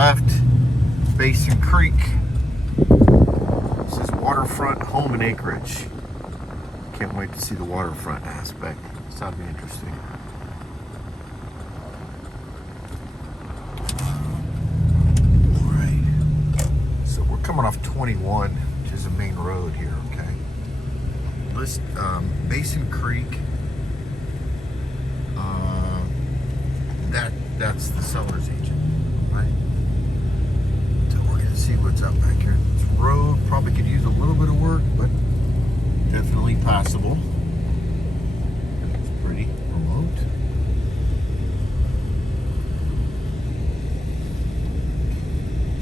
left, Basin Creek. This is waterfront home and acreage. Can't wait to see the waterfront aspect. This ought to be interesting. Alright. So we're coming off 21, which is a main road here, okay? Basin Creek. That's the seller's agent, right? So we're gonna see what's up back here. This road probably could use a little bit of work, but definitely passable. It's pretty remote.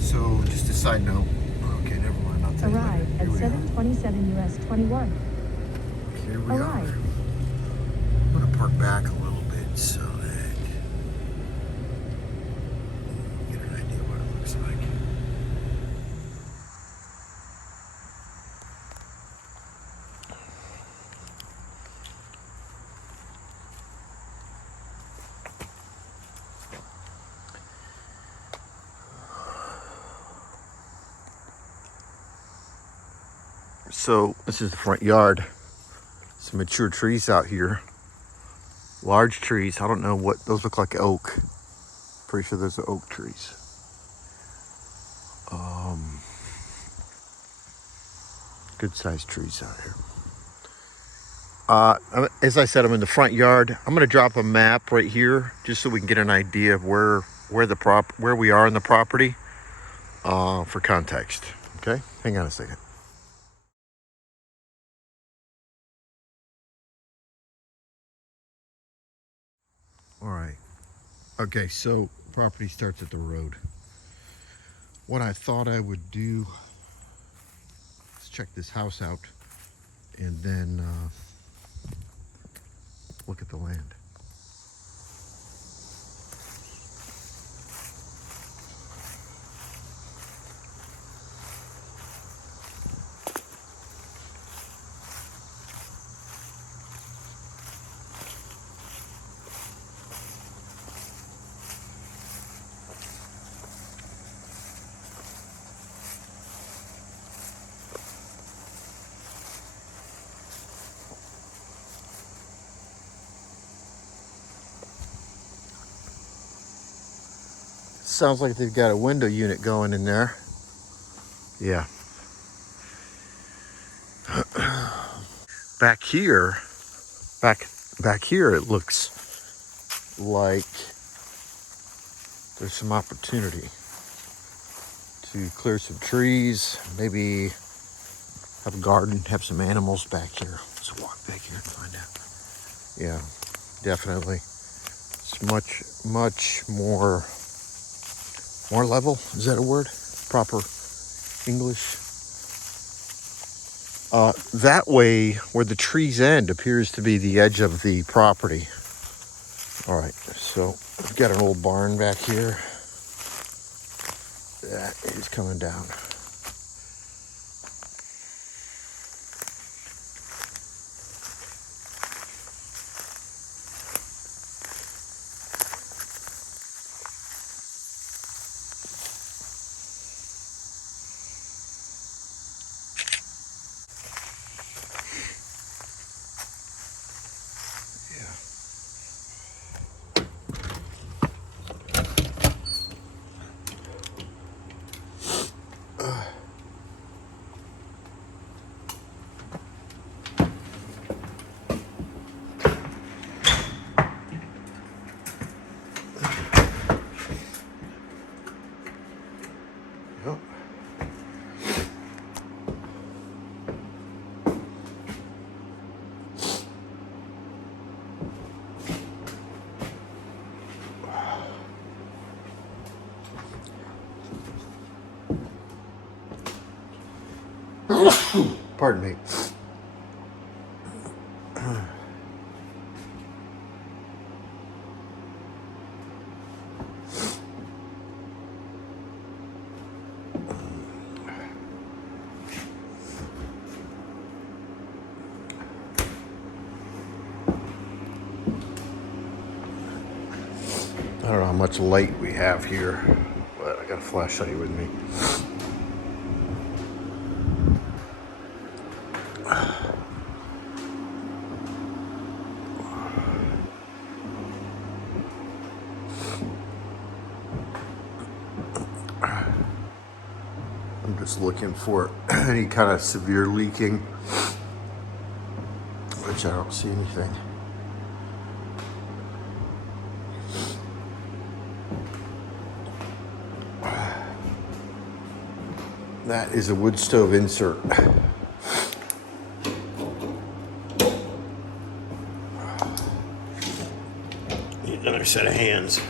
So just a side note. Okay, never mind. I'll tell you later. Arrive at 727 US 21. Here we are. Arrive. I'm gonna park back a little bit so that you get an idea what it looks like. So this is the front yard. Some mature trees out here. Large trees. I don't know what those look like. Oak. Pretty sure those are oak trees. Good sized trees out here. As I said, I'm in the front yard. I'm going to drop a map right here just so we can get an idea of where we are in the property for context. Okay, hang on a second. All right. Okay, so property starts at the road. What I thought I would do is check this house out and then look at the land. Sounds like they've got a window unit going in there. Yeah. Back here it looks like there's some opportunity to clear some trees, maybe have a garden, have some animals back here. Let's walk back here and find out. Yeah, definitely. It's much more level. Is that a word? Proper English? That way, where the trees end, appears to be the edge of the property. All right, so we've got an old barn back here. That is coming down. Pardon me. I don't know how much light we have here, but I got a flashlight with me. I'm just looking for any kind of severe leaking, which I don't see anything. That is a wood stove insert. Need another set of hands.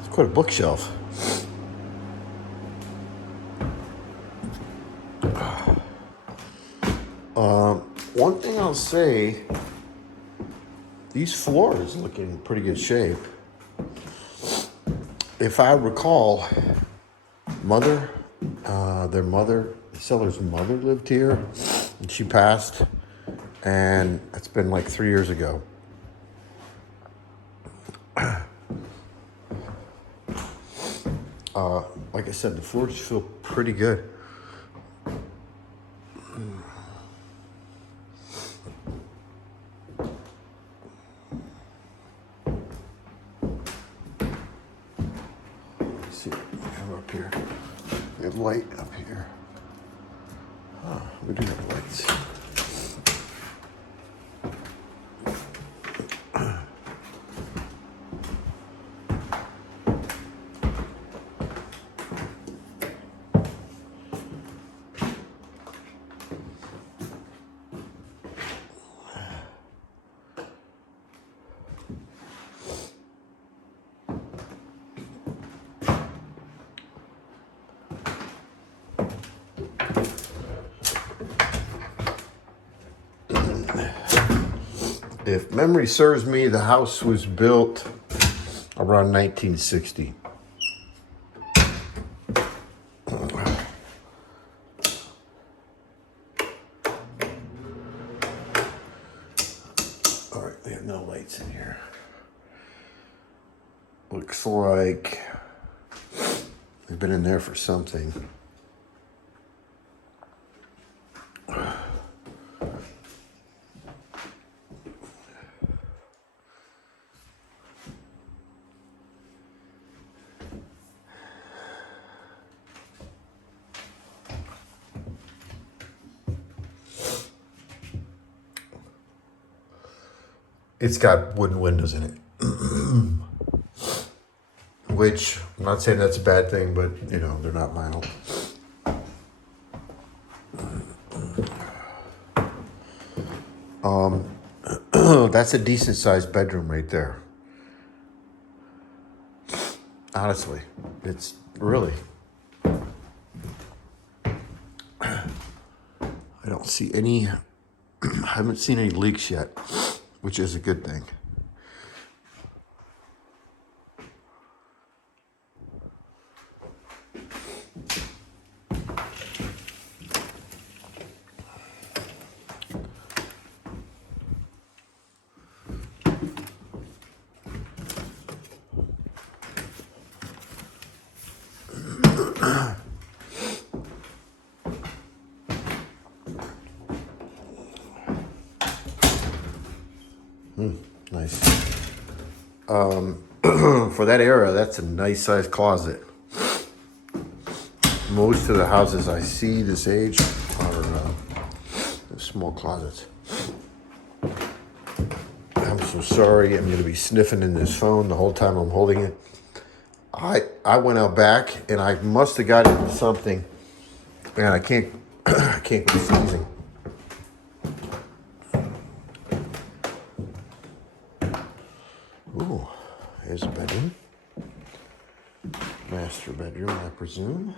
It's quite a bookshelf. One thing I'll say, these floors look in pretty good shape. If I recall, the seller's mother lived here, and she passed, and that's been like 3 years ago. Like I said, the floors feel pretty good. See what we have up here. We have light up here. Oh, we do have lights. If memory serves me, the house was built around 1960. All right, we have no lights in here. Looks like they've been in there for something. It's got wooden windows in it. Which, I'm not saying that's a bad thing, but, you know, they're not vinyl. That's a decent sized bedroom right there. Honestly, it's really. I don't see any, I haven't seen any leaks yet, which is a good thing. Nice. For that era, that's a nice sized closet. Most of the houses I see this age are small closets. I'm so sorry. I'm going to be sniffing in this phone the whole time I'm holding it. I went out back and I must have got into something, and I can't I can't quit sneezing. Ooh, here's a bedroom. Master bedroom, I presume.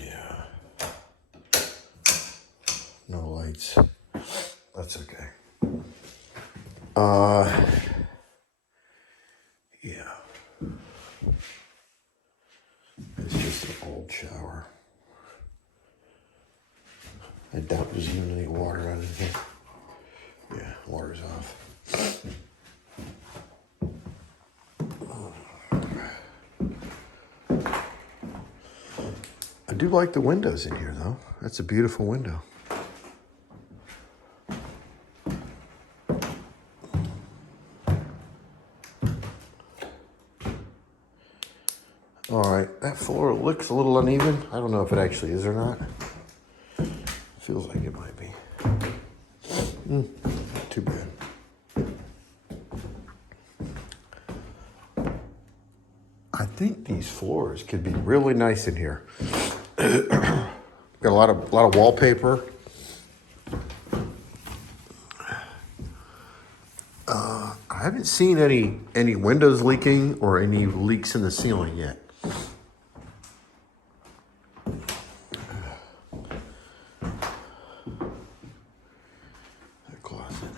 Yeah. No lights. That's okay. Yeah. It's just an old shower. I doubt there's even any water out in here. Yeah, water's off. I do like the windows in here, though. That's a beautiful window. All right, that floor looks a little uneven. I don't know if it actually is or not. Feels like it might be. Not too bad. I think these floors could be really nice in here. Got a lot of wallpaper. I haven't seen any windows leaking or any leaks in the ceiling yet. That closet.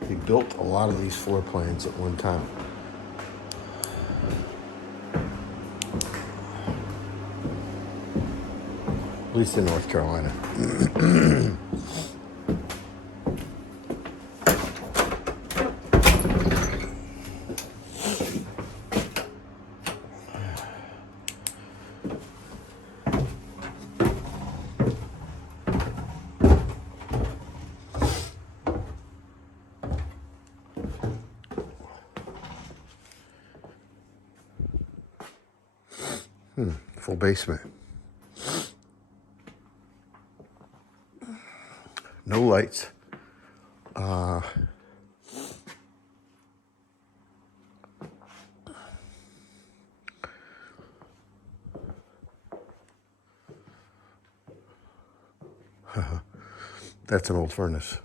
They built a lot of these floor plans at one time. At least in North Carolina. Full basement. No lights. That's an old furnace.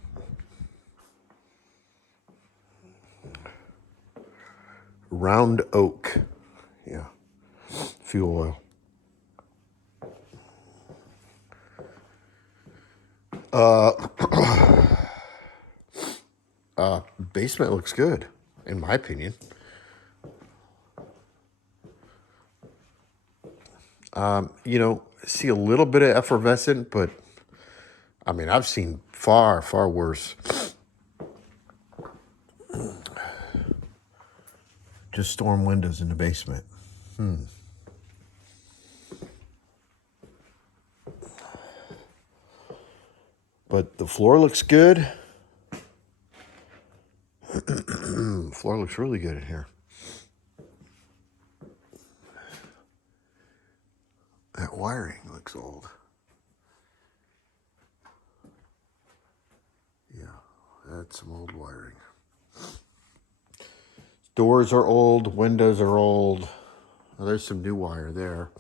Round oak. Yeah. Fuel oil. Basement looks good, in my opinion. See a little bit of effervescent, but I mean, I've seen far, far worse. Just storm windows in the basement. But the floor looks good. The floor looks really good in here. That wiring looks old. Yeah, that's some old wiring. Doors are old, windows are old. Well, there's some new wire there.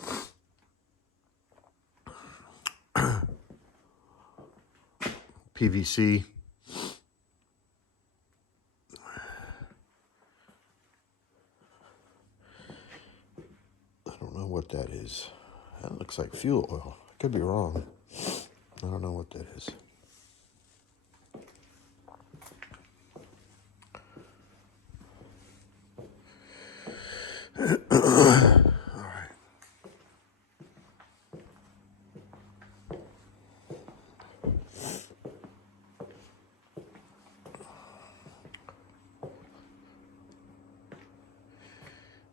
PVC. I don't know what that is. That looks like fuel oil. I could be wrong. I don't know what that is. All right.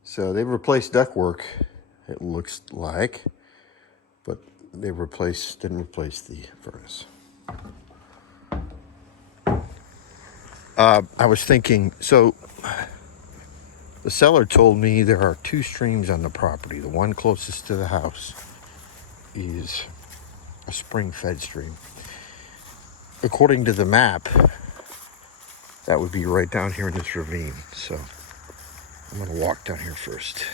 So they've replaced ductwork, it looks like, but they didn't replace the furnace. I was thinking, so the seller told me there are two streams on the property. The one closest to the house is a spring-fed stream. According to the map, that would be right down here in this ravine. So I'm gonna walk down here first,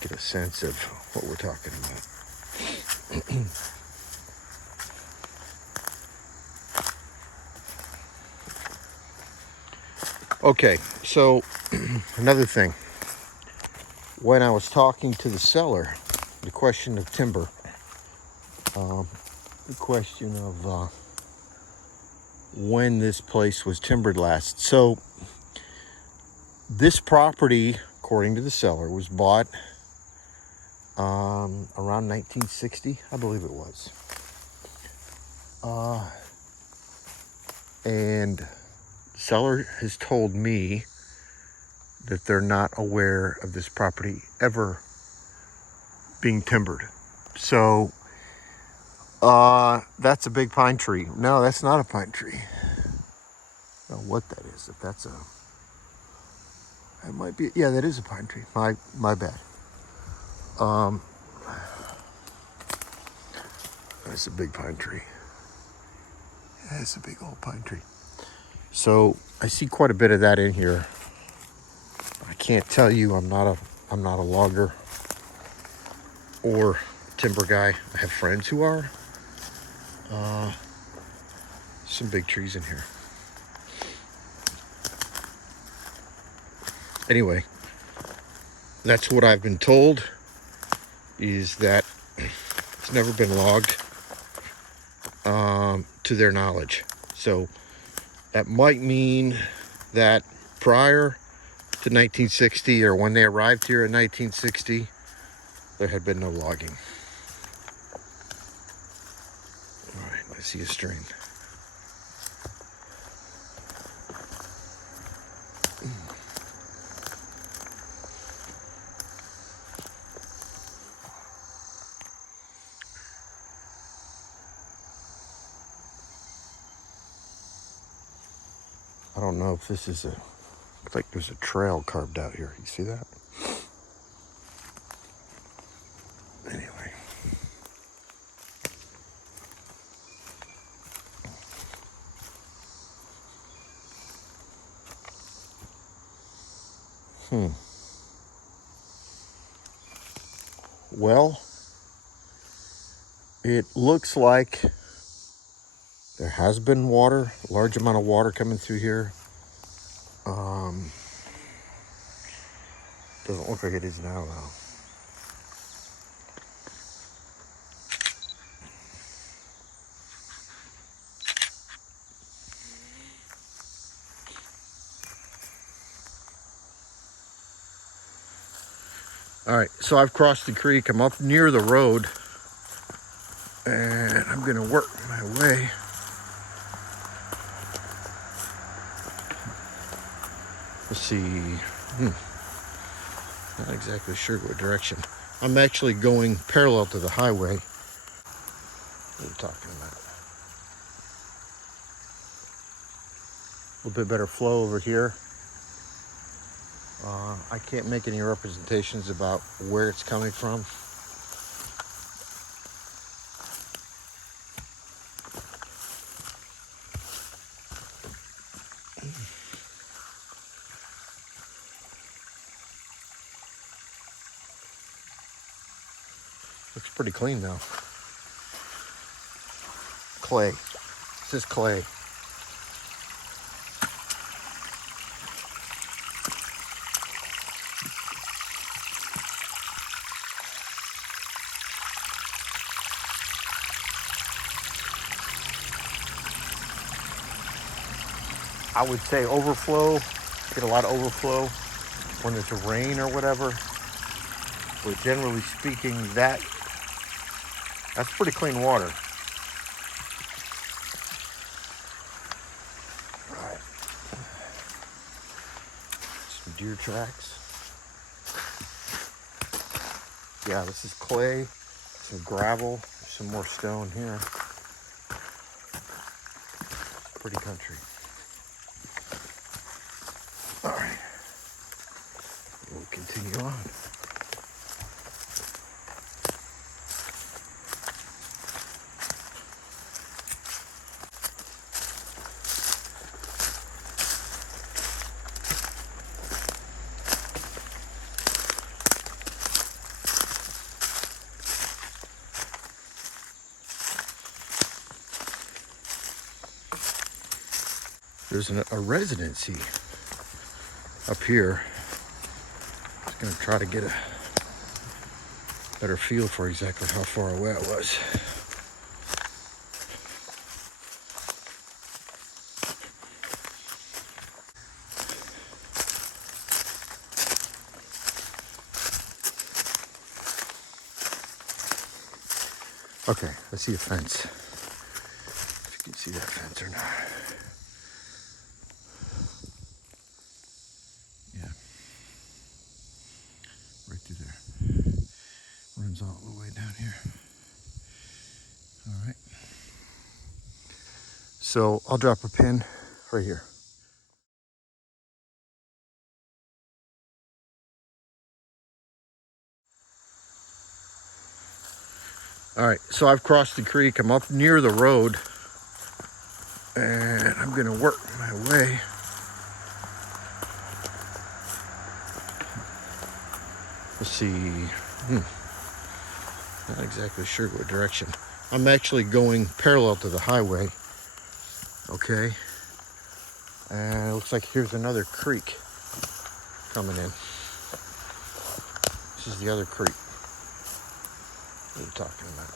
get a sense of what we're talking about. Okay, so another thing. when I was talking to the seller, the question of timber, the question of when this place was timbered last. So this property, according to the seller, was bought around 1960, I believe it was. And the seller has told me that they're not aware of this property ever being timbered. So that's a big pine tree. No, that's not a pine tree. I don't know what that is. If that's a, it might be. Yeah, that is a pine tree. My bad. That's a big pine tree. That's a big old pine tree. So I see quite a bit of that in here. I can't tell you. I'm not a logger or timber guy. I have friends who are. Some big trees in here. Anyway, that's what I've been told, is that it's never been logged to their knowledge. So that might mean that prior to 1960, or when they arrived here in 1960, there had been no logging. All right, I see a stream. I don't know if this is looks like there's a trail carved out here. You see that? Anyway. Well, it looks like there has been water, a large amount of water coming through here. Doesn't look like it is now, though. All right, so I've crossed the creek. I'm up near the road, and I'm gonna work my way. Let's see. Not exactly sure what direction. I'm actually going parallel to the highway. What are we talking about? A little bit better flow over here. I can't make any representations about where it's coming from. Looks pretty clean though. Clay. This is clay. I would say overflow, get a lot of overflow when there's a rain or whatever. But generally speaking, that's pretty clean water. All right. Some deer tracks. Yeah, this is clay, some gravel, some more stone here. Pretty country. All right, we'll continue on. There's a residency up here. It's Gonna try to get a better feel for exactly how far away I was. Okay, let's see a fence. If you can see that fence or not. Yeah. Right through there. Runs all the way down here. All right. So I'll drop a pin right here. All right, so I've crossed the creek. I'm up near the road, and I'm gonna work my way. Let's see. Not exactly sure what direction. I'm actually going parallel to the highway. Okay. And it looks like here's another creek coming in. This is the other creek we were talking about.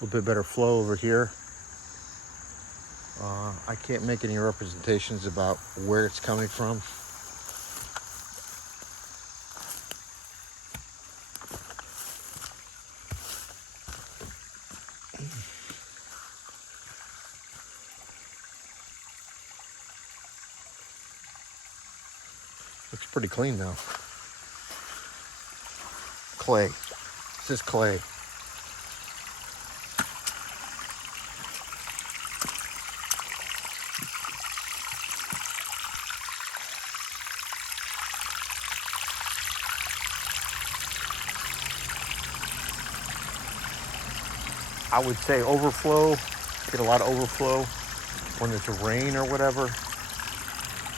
A little bit better flow over here. I can't make any representations about where it's coming from. Looks pretty clean though. Clay. This is clay. I would say overflow. Get a lot of overflow when there's a rain or whatever.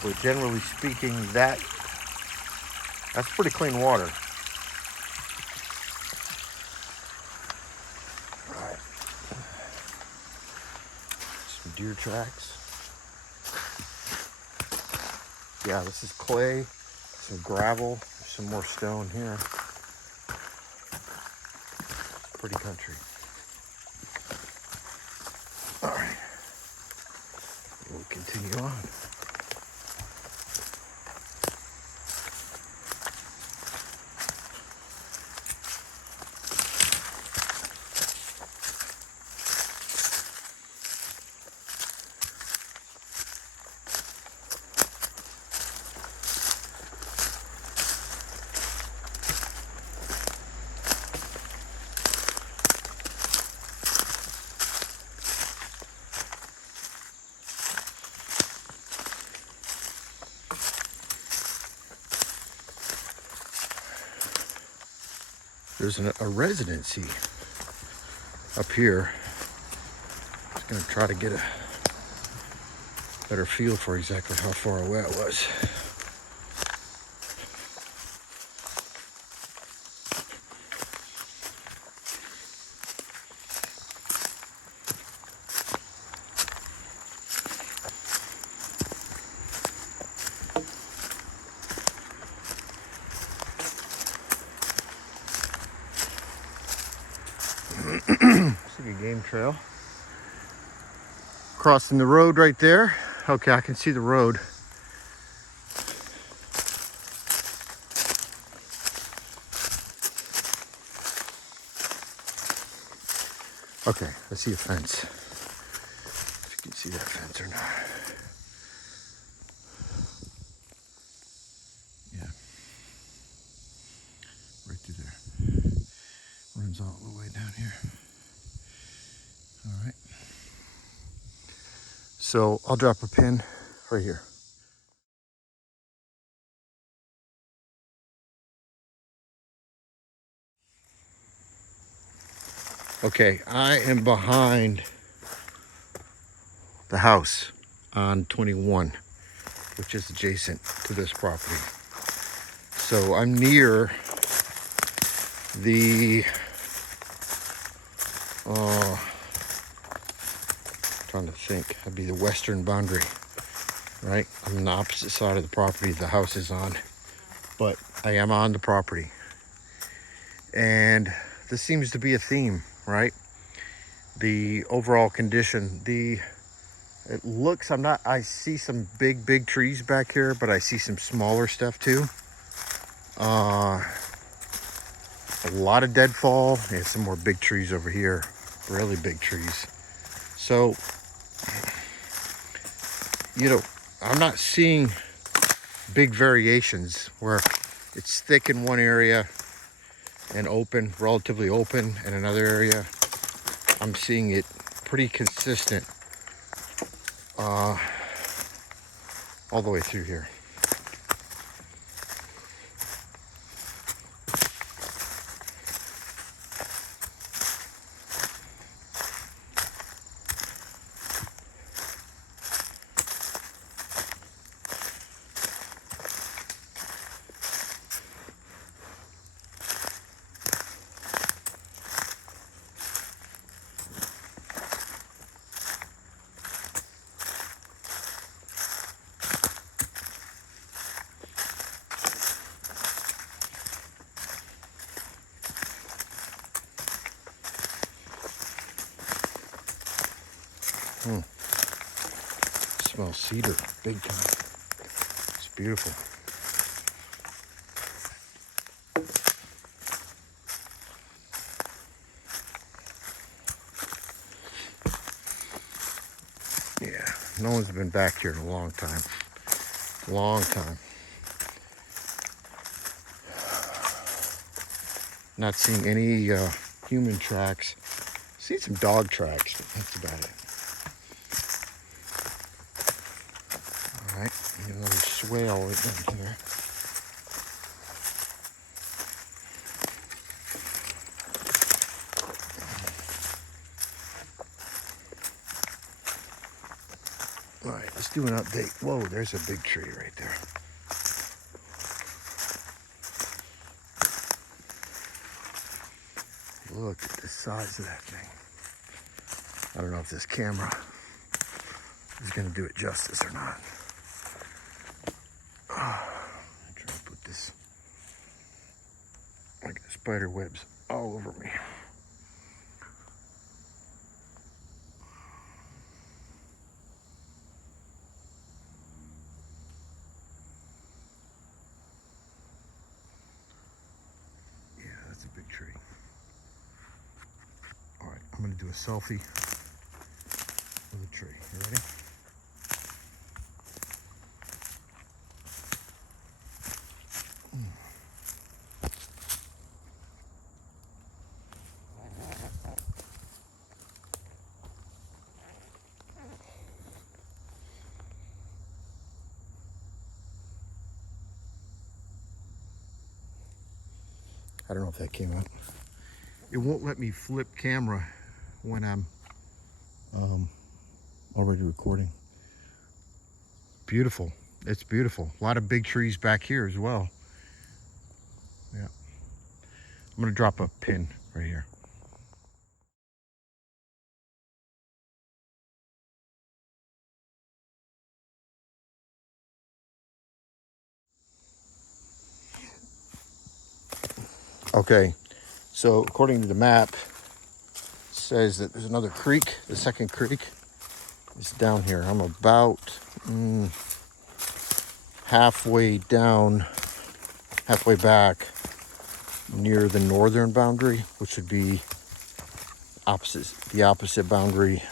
But generally speaking, that's pretty clean water. All right. Some deer tracks. Yeah, this is clay, some gravel, some more stone here. Pretty country. All right. We'll continue on. There's a residency up here. Just gonna try to get a better feel for exactly how far away I was. Looks like a game trail. Crossing the road right there. Okay, I can see the road. Okay, let's see a fence. If you can see that fence or not. Yeah. Right through there. Runs all the way down here. All right. So I'll drop a pin right here. Okay, I am behind the house on 21, which is adjacent to this property. So I'm near the trying to think, that'd be the western boundary right? I'm on the opposite side of the property the house is on, but I am on the property. And this seems to be a theme, right? The overall condition, it looks, I see some big trees back here, but I see some smaller stuff too. A lot of deadfall and some more big trees over here, really big trees. So, I'm not seeing big variations where it's thick in one area and open, relatively open in another area. I'm seeing it pretty consistent all the way through here. Smells cedar big time. It's beautiful. Yeah, no one's been back here in a long time. Long time. Not seeing any human tracks. Seen some dog tracks, but that's about it. All right, another swale right down here. All right, let's do an update. Whoa, there's a big tree right there. Look at the size of that thing. I don't know if this camera is going to do it justice or not. I'm trying to put this. I got spider webs all over me. Yeah, that's a big tree. All right, I'm going to do a selfie with a tree. You ready? I don't know if that came out. It won't let me flip camera when I'm already recording. Beautiful. It's beautiful. A lot of big trees back here as well. Yeah. I'm going to drop a pin right here. Okay, so according to the map, it says that there's another creek. The second creek is down here. I'm about halfway down, halfway back near the northern boundary, which would be the opposite boundary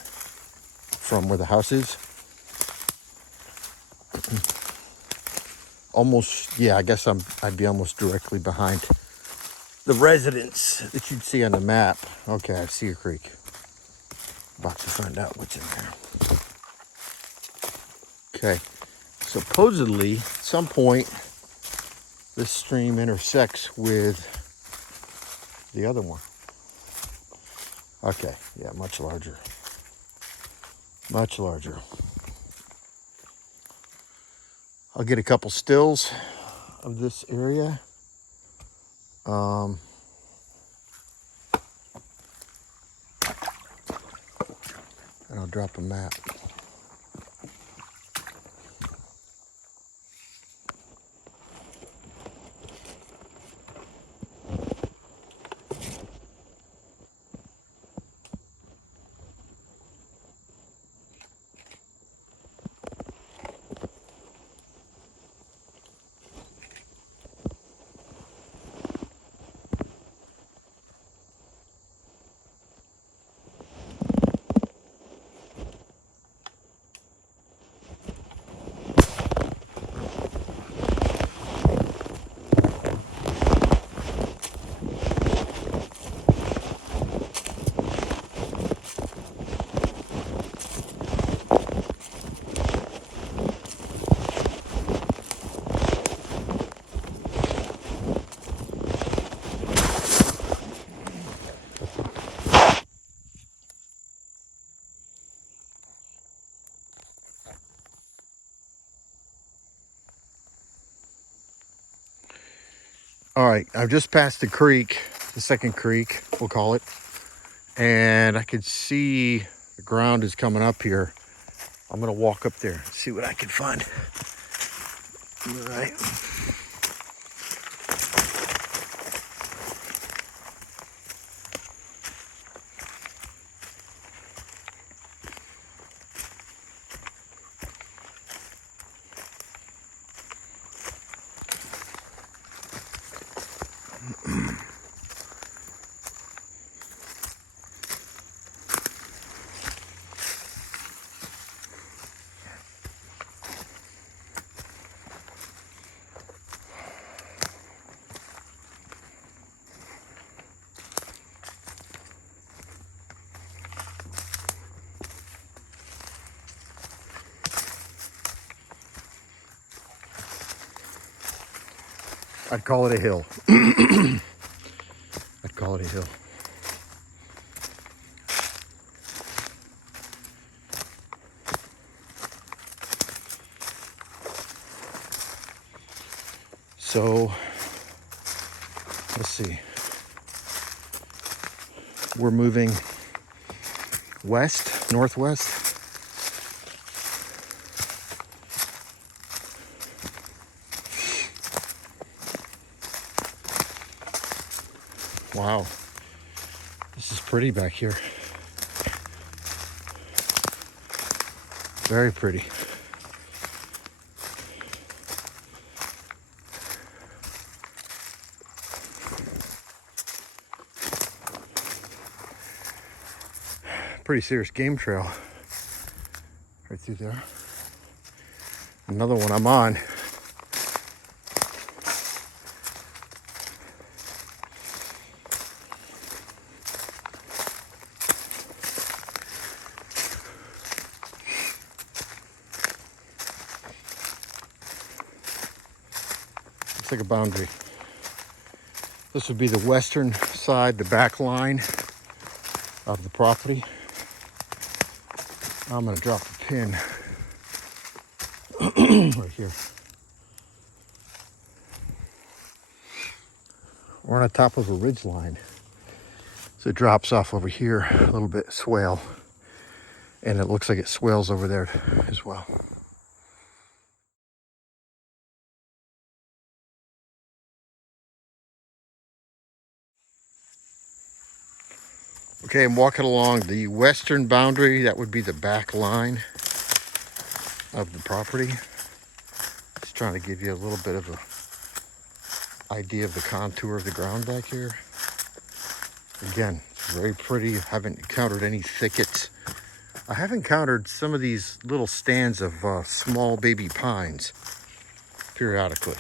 from where the house is. Almost, yeah, I guess I'd be almost directly behind the residence that you'd see on the map. Okay, I see a creek. About to find out what's in there. Okay, supposedly at some point this stream intersects with the other one. Okay, yeah, much larger. Much larger. I'll get a couple stills of this area. And I'll drop a map. All right, I've just passed the creek, the second creek, we'll call it. And I could see the ground is coming up here. I'm gonna walk up there and see what I can find. All right. I'd call it a hill. I'd call it a hill. So, let's see. We're moving west, northwest. Wow, this is pretty back here. Very pretty. Pretty serious game trail right through there. Another one I'm on. Looks like a boundary. This would be the western side, the back line of the property. I'm gonna drop the pin right here. We're on the top of a ridge line. So it drops off over here a little bit, swale. And it looks like it swells over there as well. Okay, I'm walking along the western boundary. That would be the back line of the property. Just trying to give you a little bit of a idea of the contour of the ground back here. Again, it's very pretty. Haven't encountered any thickets. I have encountered some of these little stands of small baby pines periodically.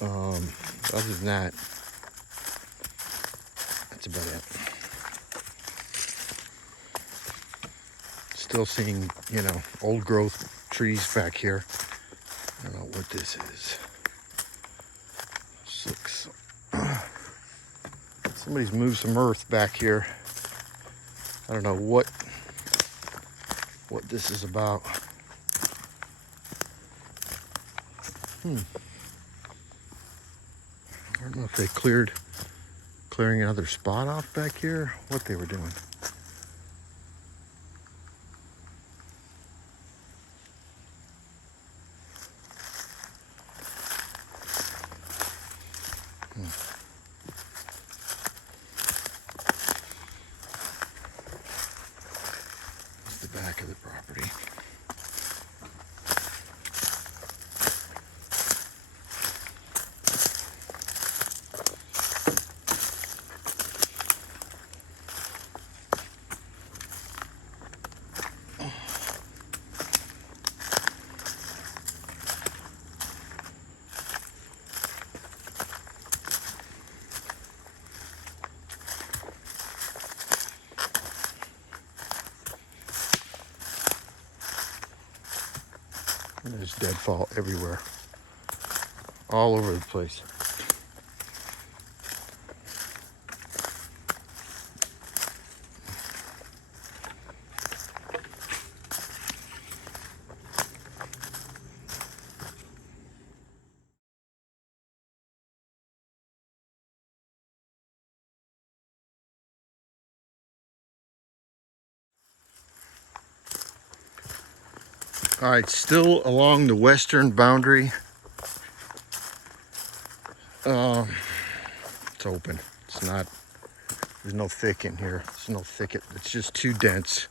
Other than that, that's about it. Still seeing, you know, old growth trees back here. I don't know what this is. This looks... Somebody's moved some earth back here. I don't know what this is about. I don't know if they clearing another spot off back here, what they were doing. That's the back of the property. There's deadfall everywhere, all over the place. All right, still along the western boundary. It's open. It's not, there's no thick in here. There's no thicket. It's just too dense.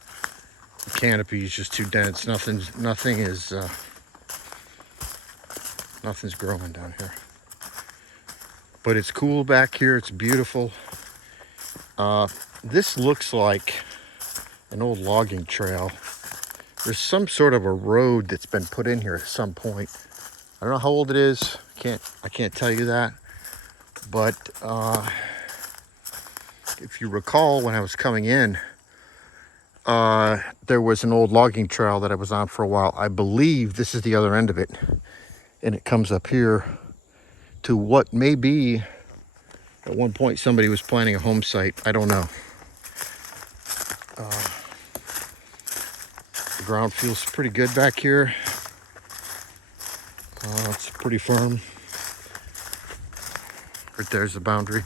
The canopy is just too dense. Nothing's growing down here. But it's cool back here. It's beautiful. This looks like an old logging trail. There's some sort of a road that's been put in here at some point. I don't know how old it is. I can't tell you that. But if you recall, when I was coming in, there was an old logging trail that I was on for a while. I believe this is the other end of it. And it comes up here to what may be, at one point, somebody was planning a home site. I don't know. The ground feels pretty good back here. It's pretty firm. Right there's the boundary.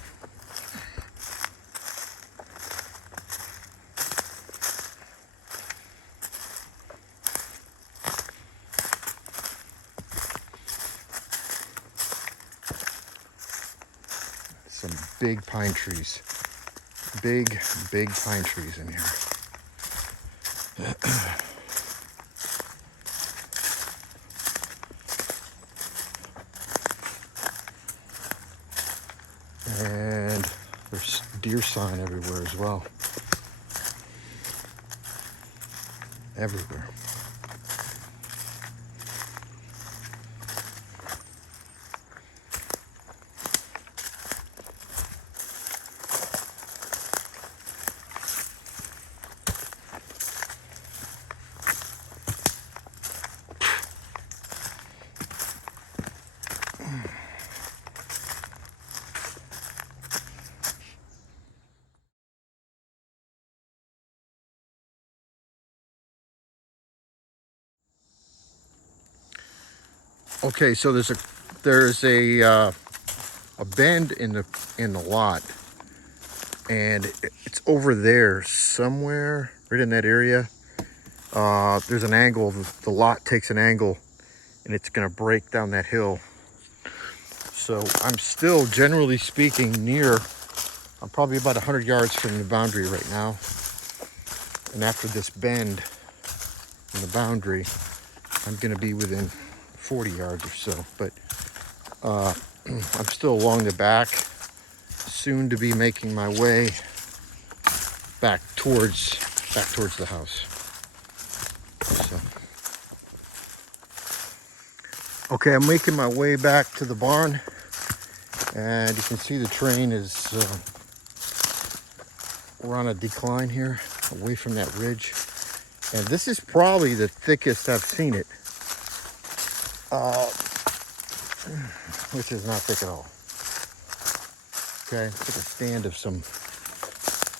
Some big pine trees. Big pine trees in here. And there's deer sign everywhere as well. Everywhere. Okay, so there's a bend in the lot, and it's over there somewhere, right in that area. There's an angle. The lot takes an angle, and it's gonna break down that hill. So I'm still, generally speaking, I'm probably about 100 yards from the boundary right now. And after this bend in the boundary, I'm gonna be within 40 yards or so. But I'm still along the back, soon to be making my way back towards the house. So, okay, I'm making my way back to the barn, and you can see the terrain is we're on a decline here, away from that ridge, and this is probably the thickest I've seen it, which is not thick at all. Okay, it's like a stand of some,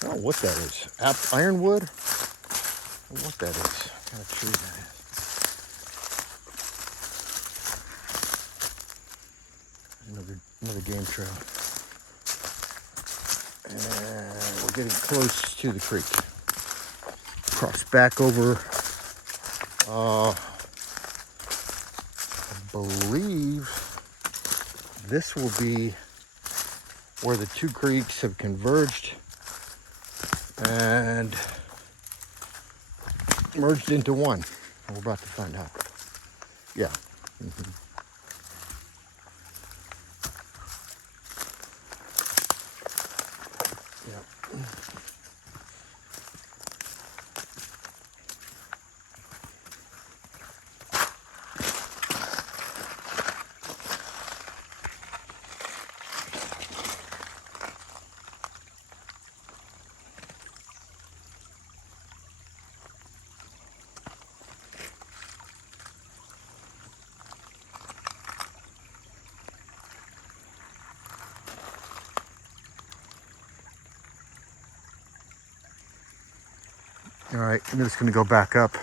I don't know what that is. Ironwood? I don't know what that is. What kind of tree that is. Another game trail. And we're getting close to the creek. Cross back over, I believe this will be where the two creeks have converged and merged into one. We're about to find out. Yeah. Mm-hmm. Yeah. All right, I'm just gonna go back up.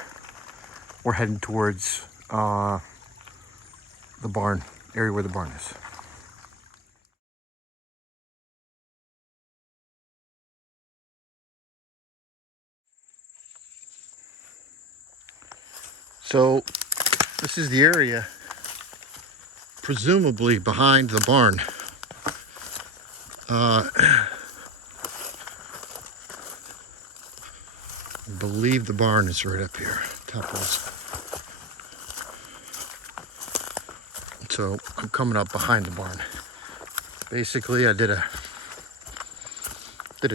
We're heading towards the barn, area where the barn is. So This is the area presumably behind the barn. I believe the barn is right up here, top of this. So I'm coming up behind the barn. Basically, I did a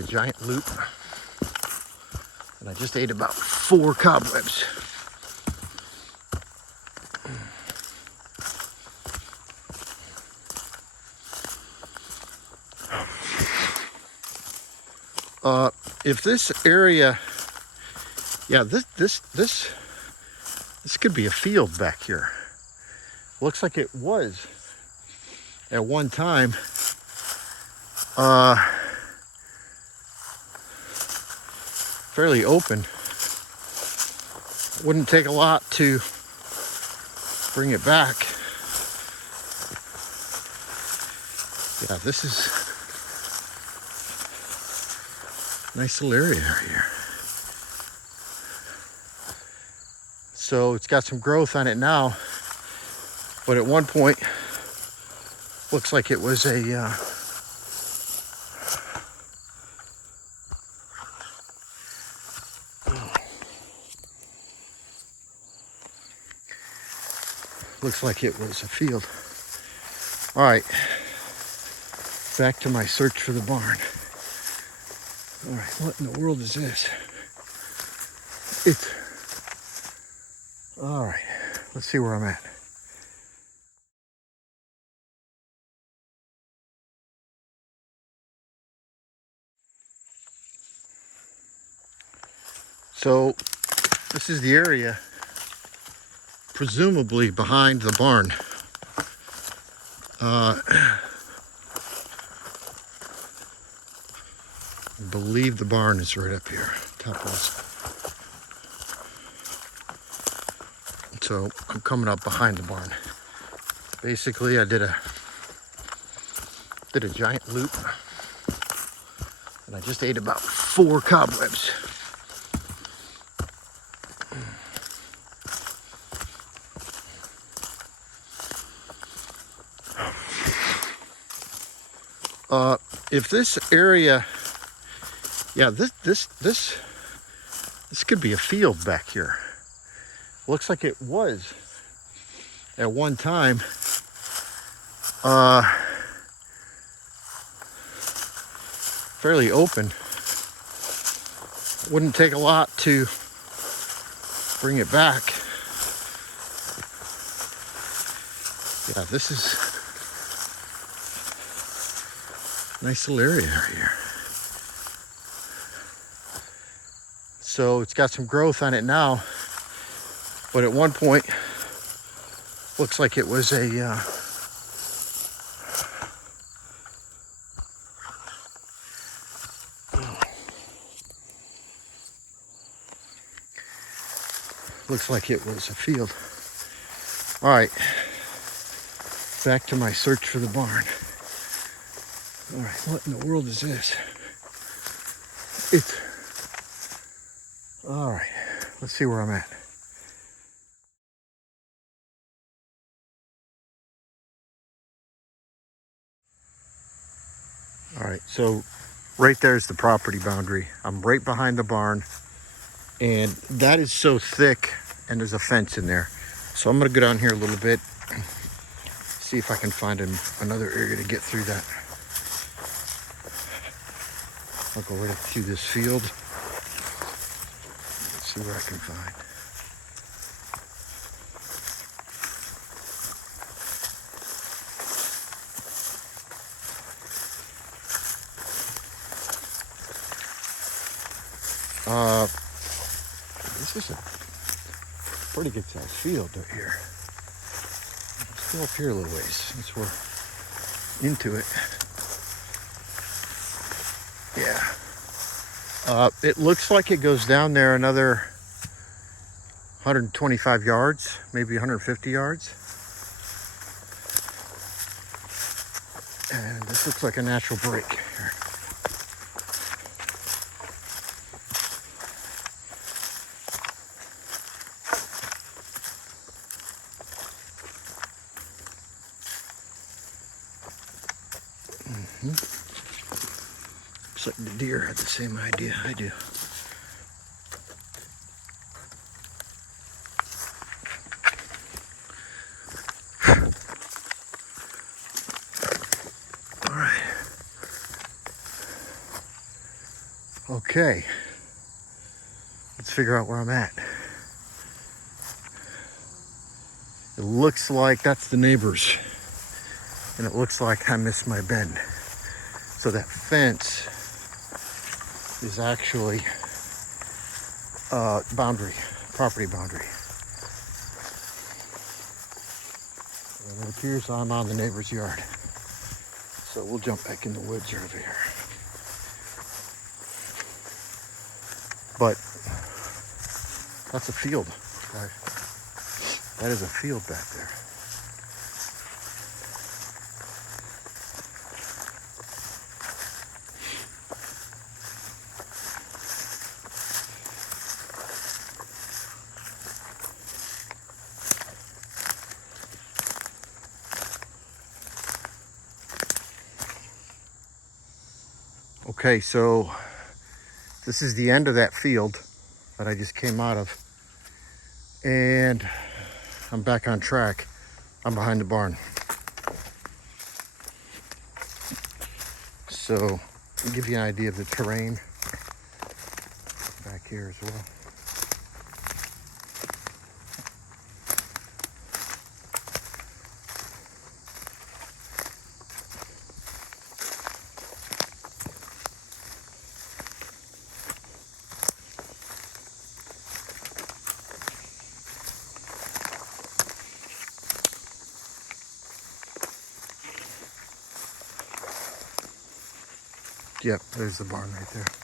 giant loop, and I just ate about 4 cobwebs. If this area, yeah, this could be a field back here. Looks like it was at one time. Fairly open. Wouldn't take a lot to bring it back. Yeah, this is a nice little area right here. So it's got some growth on it now, but at one point looks like it was a field. All right, back to my search for the barn. All right, what in the world is this? All right, let's see where I'm at. So this is the area presumably behind the barn. I believe the barn is right up here, top of this. So I'm coming up behind the barn. Basically, I did a giant loop, and I just ate about 4 cobwebs. If this area, yeah, this could be a field back here. Looks like it was at one time. Fairly open. Wouldn't take a lot to bring it back. Yeah, this is a nice little area right here. So it's got some growth on it now, but at one point looks like it was a field. All right, back to my search for the barn. All right, what in the world is this? All right, let's see where I'm at. All right, so right there's the property boundary. I'm right behind the barn, and that is so thick, and there's a fence in there. So I'm gonna go down here a little bit, see if I can find another area to get through that. I'll go right up through this field. Let's see what I can find. This is a pretty good sized field right here. Let's go up here a little ways since we're into it. Yeah. It looks like it goes down there another 125 yards, maybe 150 yards. And this looks like a natural break here. Looks like the deer had the same idea I do. All right. Okay. Let's figure out where I'm at. It looks like that's the neighbors. And it looks like I missed my bend. So that fence is actually property boundary. And it appears I'm on the neighbor's yard. So we'll jump back in the woods over here. But that's a field. That is a field back there. Okay, so this is the end of that field that I just came out of. And I'm back on track. I'm behind the barn. So, I'll give you an idea of the terrain back here as well. Yep, there's the barn right there.